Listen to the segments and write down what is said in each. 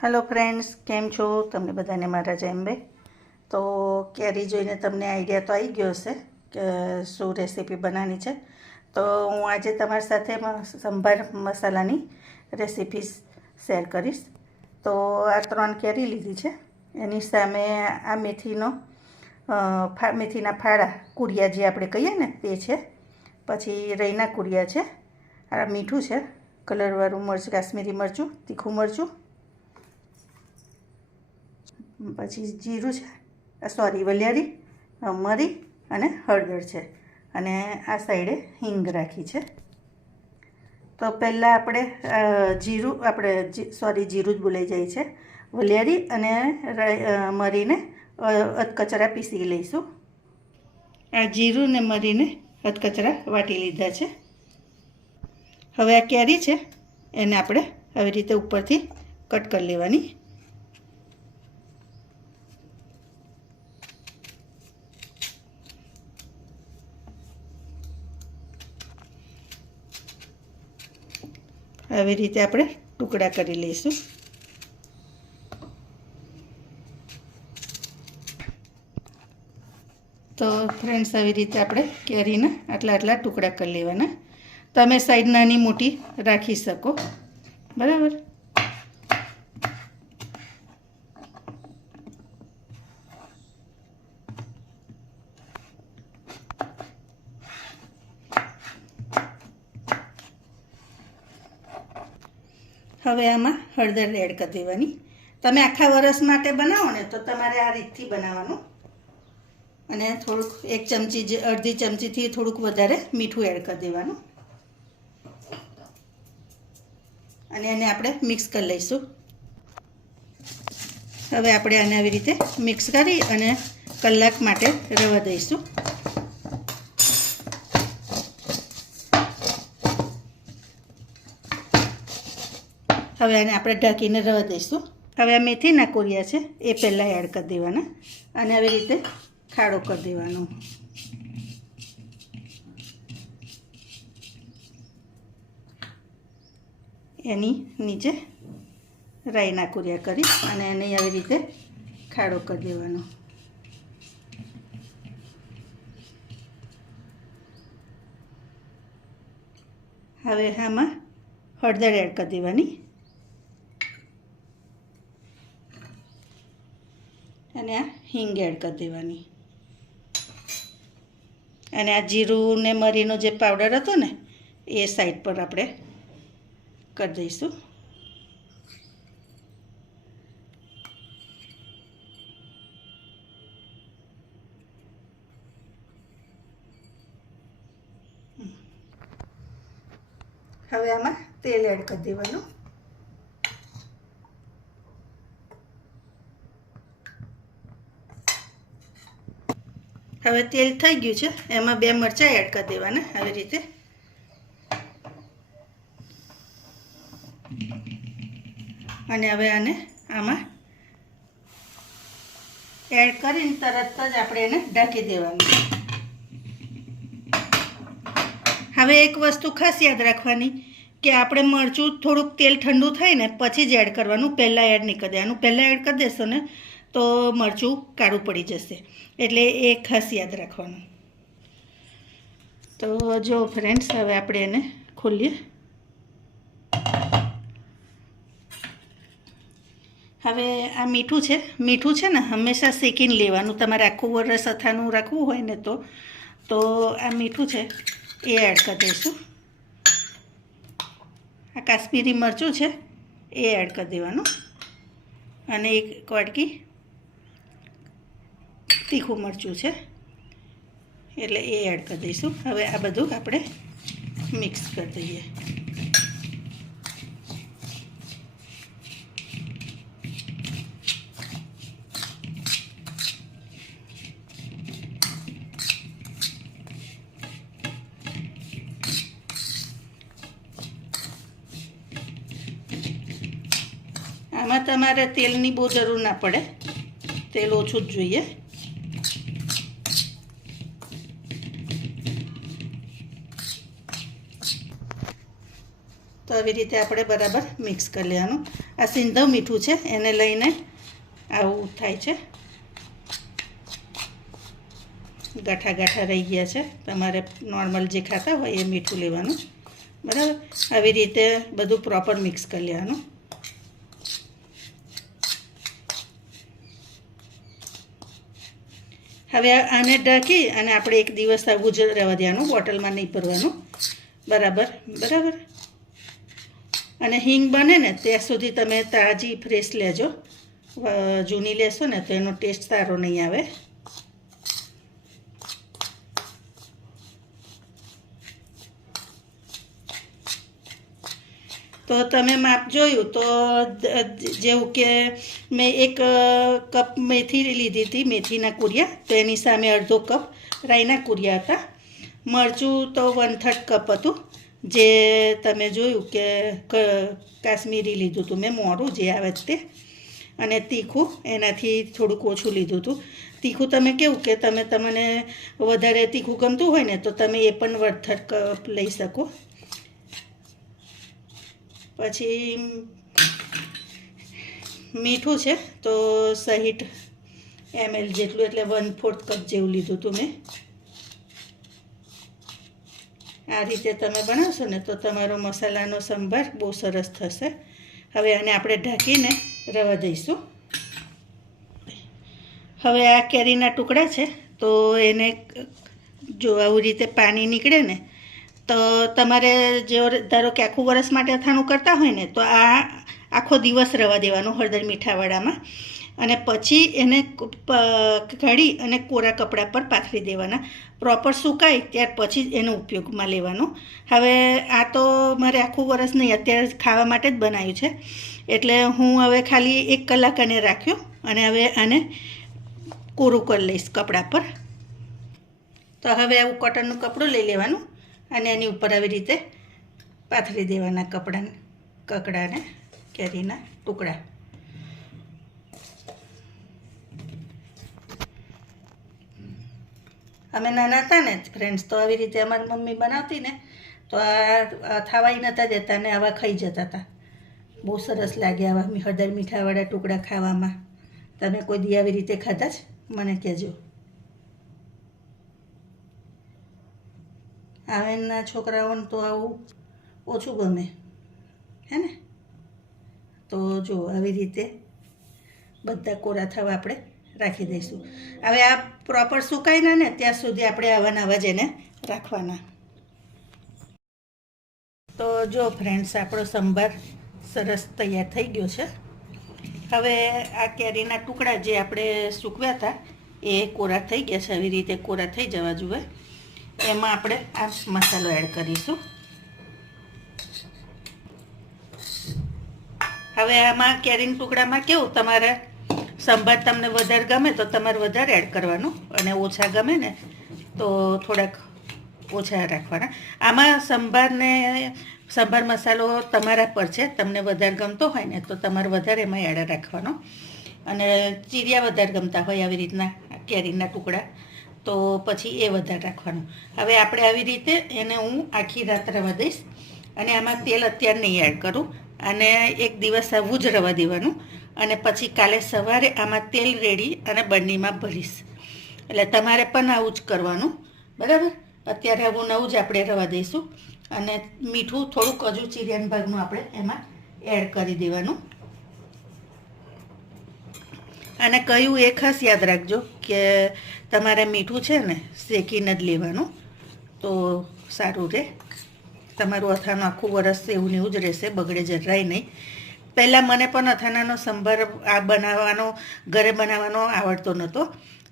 Hello friends, કેમ છો? તમને બધાને મારા જય અંબે. તો કેરી જોઈને તમને આઈડિયા તો આવી ગયો હશે કે શું રેસીપી બનાવવાની છે. તો હું આજે તમારી સાથે સંભાર મસાલાની રેસીપી શેર કરીશ. તો આ 3 કેરી લીધી છે, એની સામે આ મેથીના ફાળા કુરિયા જે આપણે કહીએ ને તે છે. પછી રઈના કુરિયા છે. આ મીઠું છે, કલરવાળું મરચું, કાશ્મીરી મરચું, તીખું મરચું, પછી જીરું છે, વલિયારી, મરી અને હળદર છે. અને આ સાઈડે હિંગ રાખી છે. તો પહેલાં જીરું જ બોલાઈ જાય છે. વલિયારી અને મરીને અધકચરા પીસી લઈશું. આ જીરું ને મરીને અધકચરા વાટી લીધા છે. હવે આ કેરી છે એને આપણે આવી રીતે ઉપરથી કટ કરી લેવાની. આવી રીતે આપણે ટુકડા કરી લઈશું. તો ફ્રેન્ડ્સ, આવી રીતે આપણે કેરીના આટલા ટુકડા કરી લેવાના. તમે સાઈડ નાની મોટી રાખી શકો, બરાબર. હવે આમાં હળદર એડ કરી દેવાની. તમે આખા વરસ માટે બનાવો ને તો તમારે આ રીતથી બનાવવાનું. અને થોડુંક અડધી ચમચીથી થોડુંક વધારે મીઠું એડ કરી દેવાનું. અને એને આપણે મિક્સ કરી લઈશું. હવે આપણે આને આવી રીતે મિક્સ કરી અને કલાક માટે રવા દઈશું. હવે આને આપણે ઢાંકીને રવા દઈશું. હવે આ મેથીના કોરિયા છે એ પહેલાં એડ કરી દેવાના અને આવી રીતે ખાડો કરી દેવાનો. એની નીચે રાઈના કોરિયા કરી અને એને આવી રીતે ખાડો કરી દેવાનો. હવે આમાં હળદર એડ કરી દેવાની અને આ હિંગ એડ કરી દેવાની. અને આ જીરું ને મરીનો જે પાવડર હતો ને એ સાઈડ પર આપણે કરી દઈશું. હવે આમાં તેલ એડ કરી દેવાનું. હવે તેલ થઈ ગયું છે, એમાં 2 મરચાં એડ કરી દેવાના આવી રીતે. અને હવે આમાં એડ કરીને તરત જ આપણે એને ઢાંકી દેવાનું. હવે એક વસ્તુ ખાસ યાદ રાખવાની કે આપણે મરચું થોડુંક તેલ ઠંડુ થાય ને પછી જ એડ કરવાનું, પહેલાં એડ નહીં કરી દેવાનું. પહેલાં એડ કરી દેશો ને તો મરચું કાળું પડી જશે, એટલે એ ખાસ યાદ રાખવાનું. તો જો ફ્રેન્ડ્સ, હવે આપણે એને ખોલીએ. હવે આ મીઠું છે ને હંમેશા શેકીને લેવાનું. તમારે આખું વરસ અથાણું રાખવું હોય ને તો આ મીઠું છે એ એડ કરી દઈશું. આ કાશ્મીરી મરચું છે એ એડ કરી દેવાનું અને 1 વાટકી તીખું મરચું છે એટલે એ એડ કરી દઈશું. હવે આ બધું આપણે મિક્સ કરી દઈએ. આમાં તમારે તેલની બહુ જરૂર ના પડે, તેલ ઓછું જ જોઈએ. તો આવી રીતે આપણે બરાબર મિક્સ કરી લેવાનું. આ સિંધવ મીઠું છે, એને લઈને આવું થાય છે. ગાંઠા ગાંઠા રહી ગયા છે. તમારે નોર્મલ જે ખાતા હોય એ મીઠું લેવાનું, બરાબર. આવી રીતે બધું પ્રોપર મિક્સ કરી લેવાનું. હવે આને ઢાંકી અને આપણે એક દિવસ આવું જ રહેવા દેવાનું, બોટલમાં નહીં ભરવાનું, બરાબર. અને હિંગ બને ને ત્યાં સુધી તમે તાજી ફ્રેશ લેજો. જૂની લેશો ને તો એનો ટેસ્ટ સારો નહીં આવે. તો તમે માપ જોયું તો જેવું કે મેં 1 કપ મેથી લીધી હતી, મેથીના કુરિયા, તો એની સામે અડધો કપ રાઈના કુરિયા હતા. મરચું તો 1/3 કપ હતું, જે તમે જોયું કે કાશ્મીરી લીધું હતું મેં, મોરું જે આવે તે. અને તીખું એનાથી થોડુંક ઓછું લીધું હતું. તીખું તમે કેવું કે તમને વધારે તીખું ગમતું હોય ને તો તમે એ પણ 1/3 કપ લઈ શકો. પછી મીઠું છે તો 60 ml જેટલું, એટલે 1/4 કપ જેવું લીધું હતું મેં. આ રીતે તમે બનાવશો ને તો તમારો મસાલાનો સંભાર બહુ સરસ થશે. હવે આને આપણે ઢાંકીને રવા દઈશું. હવે આ કેરીના ટુકડા છે તો એને જો આવી રીતે પાણી નીકળે ને તો તમારે જો ધારો કે આખું વરસ માટે અથાણું કરતા હોય ને તો આ આખો દિવસ રવા દેવાનું હળદર મીઠાવાળામાં, અને પછી એને કાઢી અને કોરા કપડા પર પાથરી દેવાના. પ્રોપર સુકાય ત્યાર પછી જ એનો ઉપયોગમાં લેવાનો. હવે આ તો મારે આખું વરસ નહીં, અત્યારે ખાવા માટે જ બનાવ્યું છે, એટલે હું હવે ખાલી 1 કલાક આને રાખ્યો અને હવે આને કોરું કરી લઈશ કપડા પર. તો હવે આવું કોટનનું કપડું લઈ લેવાનું અને એની ઉપર આવી રીતે પાથરી દેવાના કકડાને, કેરીના ટુકડા. અમે નાના હતા ને ફ્રેન્ડ્સ તો આવી રીતે અમારી મમ્મી બનાવતી ને તો આ થવાય નહોતા દેતા ને આવા ખાઈ જતા હતા. બહુ સરસ લાગે આવા હળદર મીઠાવાળા ટુકડા ખાવામાં. તમે કોઈ દી આવી રીતે ખાધા જ? મને કહેજો. હવેના છોકરાઓને તો આવું ઓછું ગમે, હે ને? તો જો આવી રીતે બધા કોરા થવા આપણે રાખી દઈશું. હવે આ પ્રોપર સુકાય ને ત્યાં સુધી આપણે આવા જ એને રાખવાના. તો જો ફ્રેન્ડ્સ, આપણો સંભાર સરસ તૈયાર થઈ ગયો છે. હવે આ કેરીના ટુકડા જે આપણે સૂકવ્યા હતા એ કોરા થઈ ગયા છે. આવી રીતે કોરા થઈ જવા જોઈએ. એમાં આપણે આ મસાલો એડ કરીશું. હવે આમાં કેરીના ટુકડામાં કેવું, તમારે સંભાર તમને વધારે ગમે તો તમારે વધારે એડ કરવાનું, અને ઓછા ગમે ને તો થોડાક ઓછા રાખવાના. આમાં સંભાર મસાલો તમારા પર છે, તમને વધારે ગમતો હોય ને તો તમારે વધારે એમાં એડ રાખવાનો. અને ચીરિયા વધારે ગમતા હોય આવી રીતના કેરીના ટુકડા તો પછી એ વધારે રાખવાનું. હવે આપણે આવી રીતે એને હું આખી રાત રવા દઈશ, અને આમાં તેલ અત્યારે નહીં એડ કરું, અને 1 દિવસ આવું જ રવા દેવાનું, અને પછી કાલે સવારે આમાં તેલ રેડી અને બરણીમાં ભરીશ. એટલે તમારે પણ આવું જ કરવાનું, બરાબર. અત્યારે આવું નવું જ આપણે રવા દઈશું, અને મીઠું થોડુંક હજુ ચીરિયાના ભાગનું આપણે એમાં એડ કરી દેવાનું. અને કયું એ ખાસ યાદ રાખજો કે તમારે મીઠું છે ને શેકીને જ લેવાનું, તો સારું રહે. તમારું અથાણું આખું વરસ એવું ને એવું જ રહેશે, બગડે જરાય નહીં. પહેલાં મને પણ અથાણાનો સંભાર ઘરે બનાવવાનો આવડતો નહોતો,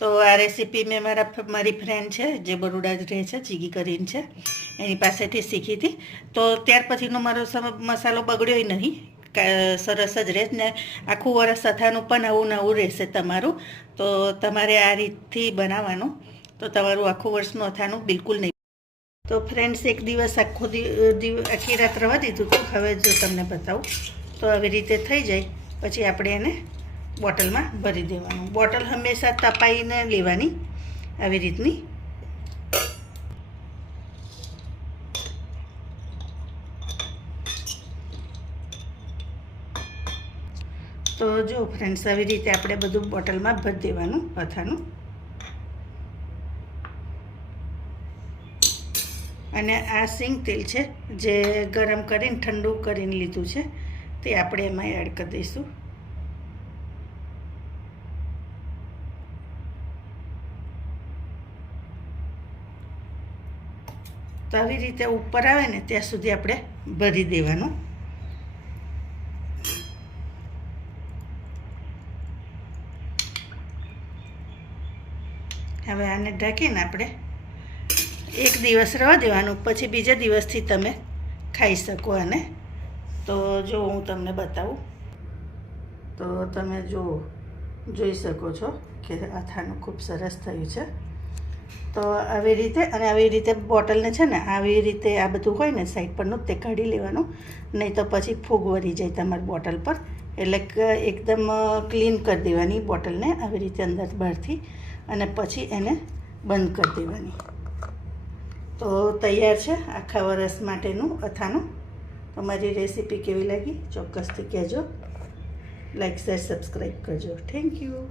તો આ રેસીપી મેં મારી ફ્રેન્ડ છે જે બરોડા જ રહે છે, જીગી કરીને છે, એની પાસેથી શીખી હતી. તો ત્યાર પછીનો મારો મસાલો બગડ્યો નહીં, સરસ જ રહે ને. આખું વરસ અથાણું પણ આવું નવું રહેશે તમારું. તો તમારે આ રીતથી બનાવવાનું, તો તમારું આખું વર્ષનું અથાણું બિલકુલ નહીં. તો ફ્રેન્ડ્સ, એક દિવસ આખી રાત રવા દીધું હતું. હવે જો તમને બતાવું તો આવી રીતે થઈ જાય પછી આપણે એને બોટલમાં ભરી દેવાનું. બોટલ હંમેશા તપાઈને લેવાની આવી રીતની. તો જો ફ્રેન્ડ્સ, આવી રીતે આપણે બધું બોટલમાં ભરી દેવાનું અથાણું. અને આ સિંગ તેલ છે જે ગરમ કરીને ઠંડુ કરીને લીધું છે, તે આપણે એમાં એડ કરી દઈશું. તો આવી રીતે ઉપર આવે ને ત્યાં સુધી આપણે ભરી દેવાનું. હવે આને ઢાંકીને આપણે 1 દિવસ રહેવા દેવાનું, પછી બીજા દિવસથી તમે ખાઈ શકો આને. તો જો હું તમને બતાવું, તો તમે જોઈ શકો છો કે અથાણું ખૂબ સરસ થયું છે. તો આવી રીતે, અને આવી રીતે બોટલને છે ને આવી રીતે આ બધું હોય ને સાઈડ પરનું તે કાઢી લેવાનું, નહીં તો પછી ફૂગ વળી જાય તમારી બોટલ પર. એટલે એકદમ ક્લીન કરી દેવાની બોટલને આવી રીતે અંદર બહારથી, અને પછી એને બંધ કરી દેવાની. તો તૈયાર છે આખા વરસ માટેનું અથાણું. તમારી રેસીપી કેવી લાગી ચોક્કસથી કહેજો. લાઈક, શેર, સબસ્ક્રાઈબ કરજો. Thank you.